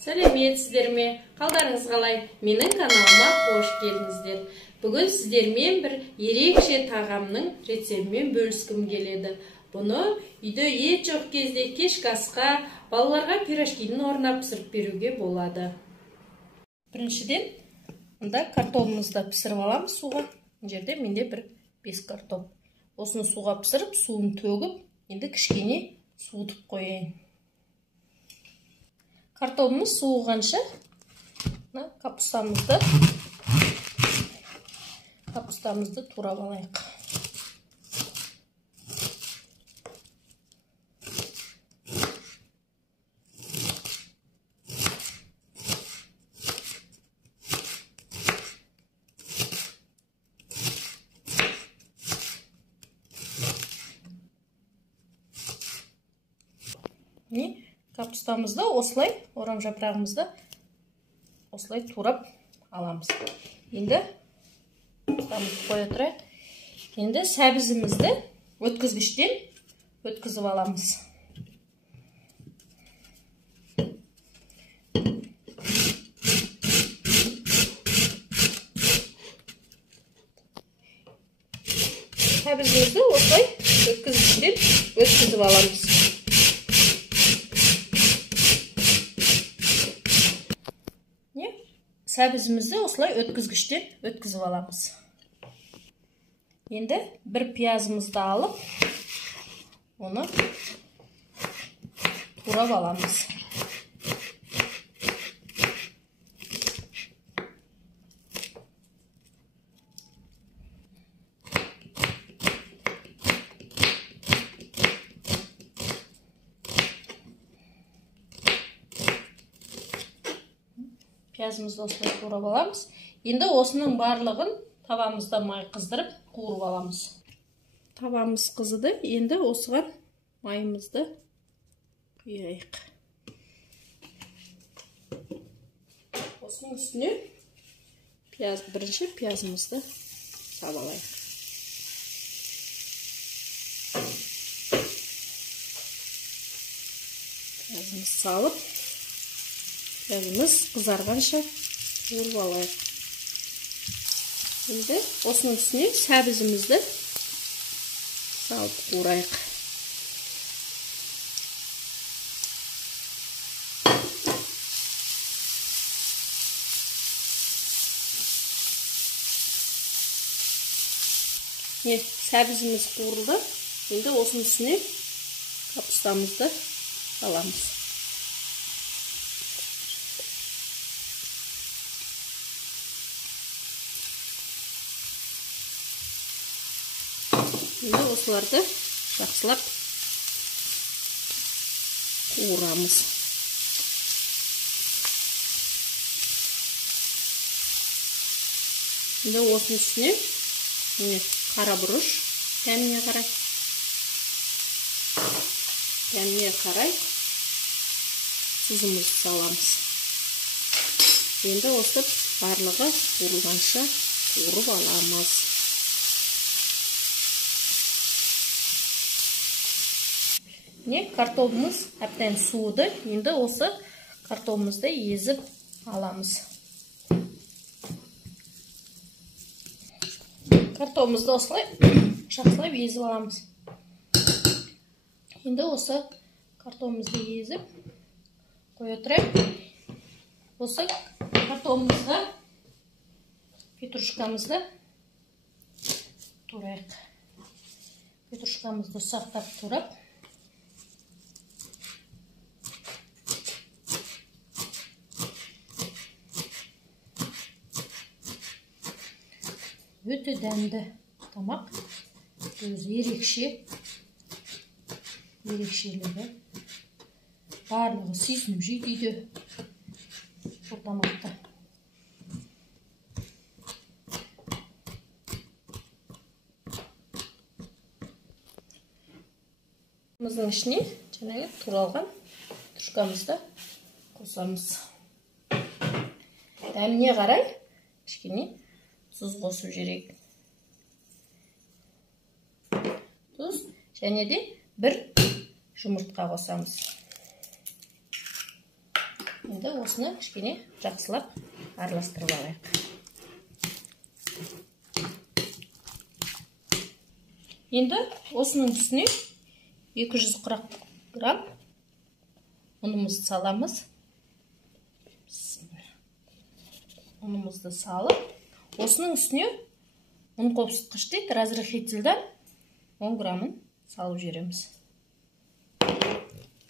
Сәлеметсіздер ме? Қалдарыңыз қалай? Менің каналыма қош келдіңіздер. Бүгін сіздермен бір ерекше тағамның рецептімен бөліскім келеді. Бұны үйде ет жоқ кезде кешкі асқа, балаларға пирожкидің орнына пісіріп беруге болады. Біріншіден, мұнда картопымызды пісіріп аламыз суға. Бұл жерде менде бір 5 картоп. Осыны суға пісіріп, суын төгіп, енді кішкене суытып қояйын. Картопымыз суығанша капустамызды турап алайық. Капустамызды осылай, орам жапырағымызды осылай турап аламыз. Енді капустамызды қоя тұрайық. Енді сәбізімізді өткізгіштен өткізіп аламыз. Сәбізімізді осылай өткізгіштен өткізіп аламыз. Сәбізімізді осылай өткізгіштен өткізіп аламыз. Енді бір пиязымызды алып, оны турап аламыз. Пиязымызды осылай турап аламыз. Енді осының барлығын табамызда май қыздырып қуырып аламыз. Табамыз қызыды. Енді осыған майымызды құяйық. Осының үстіне бірінші пиязымызды сабалайық. Пиязымызды салып, пиязымыз қызарғанша қуырып алайық. Енді осының үстіне сәбізімізді салып қуырайық. Сәбізіміз қуырылды. Енді осының үстіне капустамызды саламыз. Енді осыларды жақсылап қуырамыз. Енді осының үстіне қара бұрыш, дәміне қарай тұзымызды саламыз. Енді осы барлығы қуырылғанша қуырып аламыз. Картопымыз әбден суыды. Енді осы картопымызды езіп аламыз. Картопымызды осылай жақсылап езіп аламыз. Енді осы картопымызды езіп қоя тұрайық. Осы картопымызға петрушкамызды турайық. Петрушкамызды ұсақтап турап, өте дәмді тамақ, өзі ерекшелігі, барлығы сүйсініп жейді үйде бұл тамақты. Мұздың ішіне жаңағы туралған петрушкамызды қосамыз. Дәміне қарай кішкене тұз қосып жүрейік. Тұз және де бір жұмыртқа қосамыз. Енді осыны кішкене жақсылап араластырып алайық. Енді осының үстіне 240 грамм ұнымызды саламыз. Ұнымызды салып, осының үстіне ұн қопсытқыш дейді, разрыхлительдан 10 граммын салып жібереміз.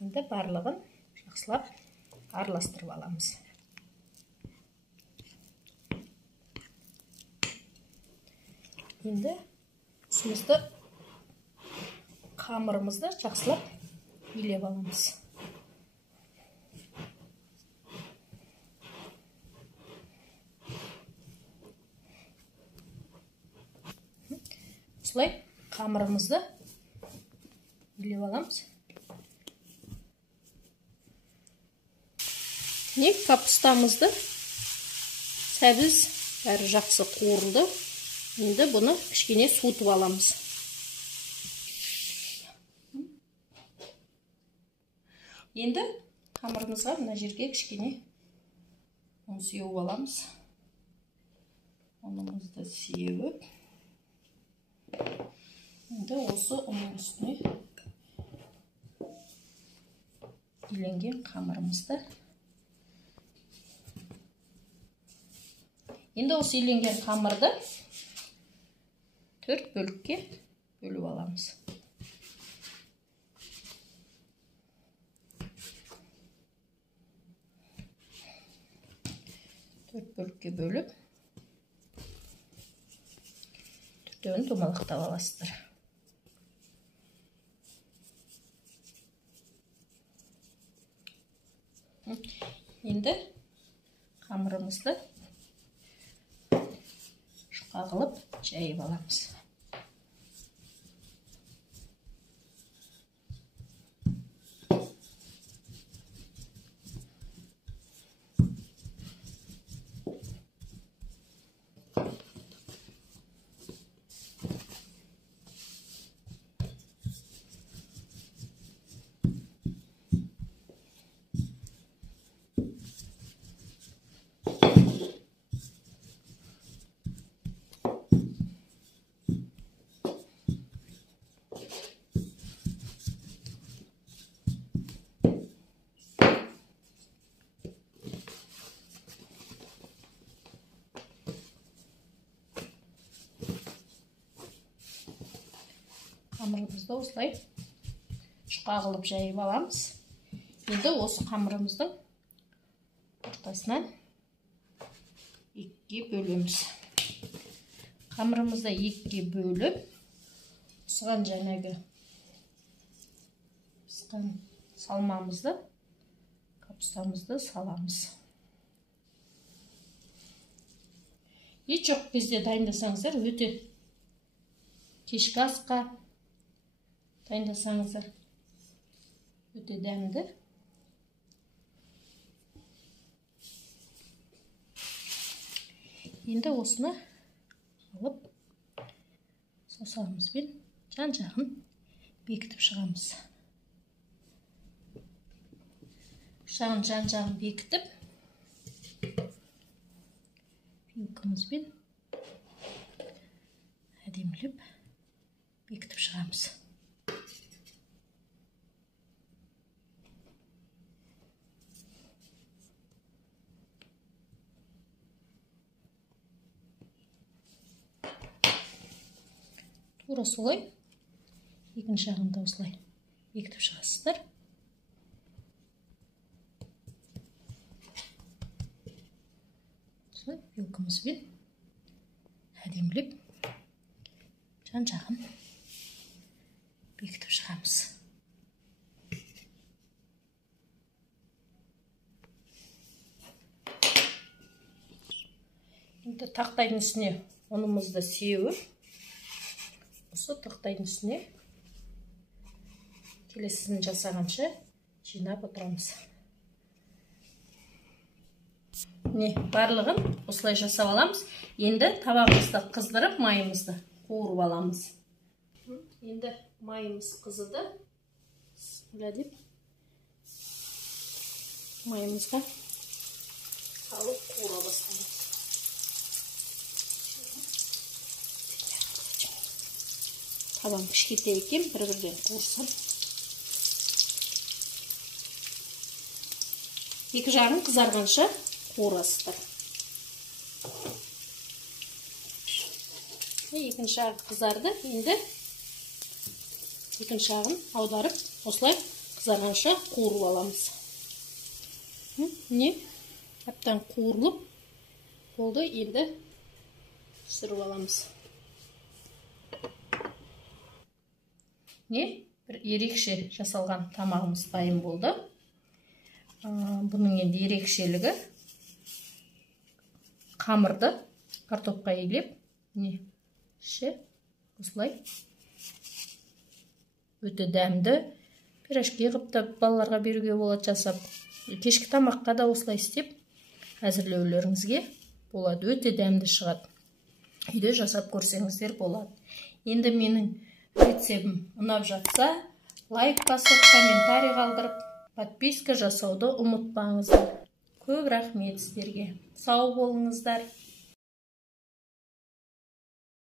Енді барлығын жақсылап араластырып аламыз. Енді үстімізді қамырымызды жақсылап билеп аламыз. Осылай қамырымызды билеп аламыз. Капустамызды сәбіз бәрі жақсы қуырылды. Енді бұны кішкене суытып аламыз. Енді қамырымызға мына жерге кішкене ұн сеуіп аламыз. Ұнымызды сеуіп, енді осы ұнның үстіне иленген қамырымызды, енді осы иленген қамырды 4 бөлікке бөліп аламыз. Төрт бөлікке бөліп, төртеуін домалақтап аласыздар. Енді қамырымызды жұқа қылып жайып аламыз. Қамырымызды осылай жұқа қылып жайып аламыз. Енді осы қамырымыздың ортасынан екіге бөлеміз. Қамырымызды екіге бөліп, осыған жаңағы піскен салмамызды, капустамызды саламыз. Ет жоқ кезде дайындасаңыздар, өте кешкі асқа дайындасаңыздар, өте дәмді. Енді осыны алып, саусағымызбен жан-жағын бекітіп шығамыз. Жан-жағын бекітіп, вилкамызбен әдемілеп бекітіп шығамыз. Тура солай екінші жағында осылай бекітіп шығасыздар. Осылай вилкамызбен әдемілеп жан-жағын бекітіп шығамыз. Енді тақтайдың үстіне ұнымызды сеуіп, осы тақтайдың үстіне келесісін жасағанша жинап отырамыз. Барлығын осылай жасап аламыз. Енді табағымызды қыздырып, майымызды қуырып аламыз. Енді майымыз қызыды. Майымызға салып қуыра бастаймыз. Табам кішкентай екен, бір-бірден қуырсын. Екі жағын қызарғанша қуырасыздар. Екінші жағы қызарды, енді екінші жағын аударып, осылай қызарғанша қуырып аламыз. Міне, әбден қуырылып болды, енді түсіріп аламыз. Не? Бір ерекше жасалған тамағымыз дайын болды. Бұның енді ерекшелігі қамырды картопқа илеп, не? Осылай өте дәмді пирожки қыптап балаларға беруге болады жасап. Кешкі тамаққа да осылай істеп әзірлеулеріңізге болады. Өте дәмді шығады. Үйде жасап көрсеңіздер болады. Енді менің рецебім ұнап жатса, лайк басып, комментарий қалдырып, подписка жасауды ұмытпаңыздар. Көп рахмет сіздерге. Сау болыңыздар.